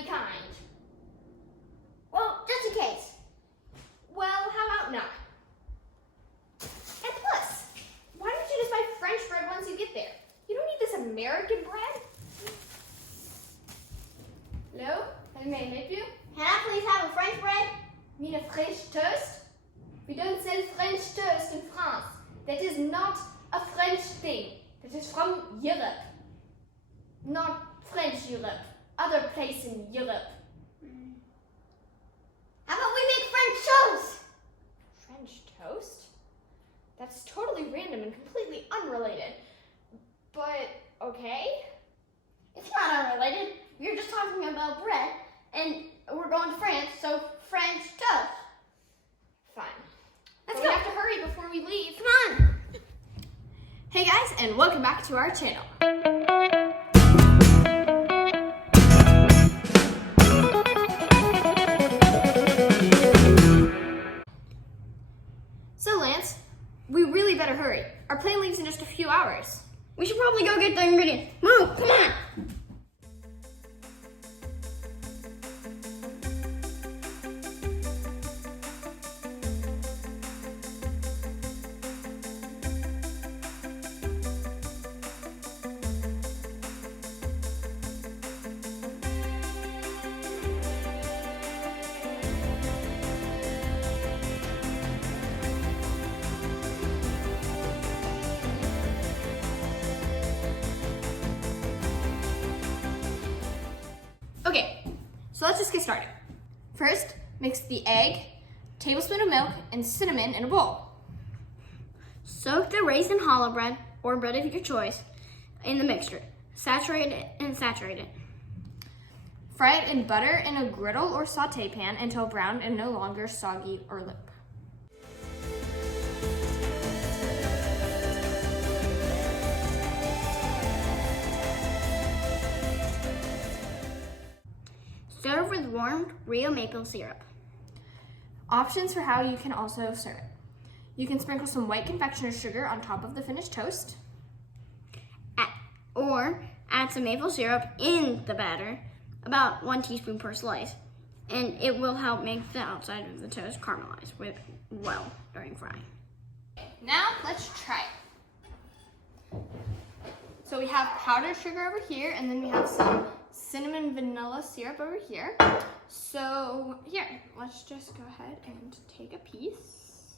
be kind. Well, just in case. Well, how about not? And plus, why don't you just buy French bread once you get there? You don't need this American bread. Hello? How may I help you? Can I please have a French bread? Need a French toast? We don't sell French toast in France. That is not a French thing. That is from Europe. Not French Europe. Other place in Europe. How about we make French toast? French toast? That's totally random and completely unrelated. But, okay. It's not unrelated. We were just talking about bread, and we're going to France, so French toast. Fine. Let's But go. we have to hurry before we leave. Come on. Hey guys, and welcome back to our channel. So Lance, we really better hurry. Our plane leaves in just a few hours. We should probably go get the ingredients. Move, come on. Okay, so let's just get started. First, mix the egg, tablespoon of milk, and cinnamon in a bowl. Soak the Raisin Challah bread, or bread of your choice, in the mixture. Saturate it and saturate it. Fry it in butter in a griddle or saute pan until brown and no longer soggy or limp. Serve with warmed real maple syrup. Options for how you can also serve it. You can sprinkle some white confectioner's sugar on top of the finished toast. Or add some maple syrup in the batter, about 1 teaspoon per slice, and it will help make the outside of the toast caramelize well during frying. Now let's try it. So we have powdered sugar over here, and then we have some cinnamon vanilla syrup over here. So here, let's just go ahead and take a piece.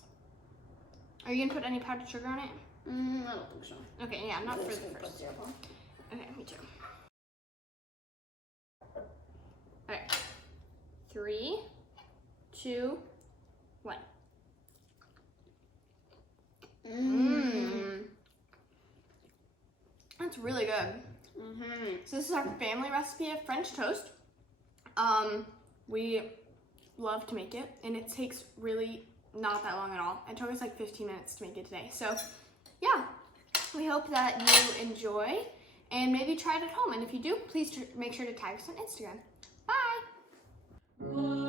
Are you gonna put any powdered sugar on it? I don't think so. Okay, yeah, not for the first. Okay, me too. Okay, 3, 2, 1. That's really good. So this is our family recipe of French toast. We love to make it, and it takes really not that long at all. It took us like 15 minutes to make it today. So yeah, we hope that you enjoy and maybe try it at home. And if you do, please make sure to tag us on Instagram. Bye.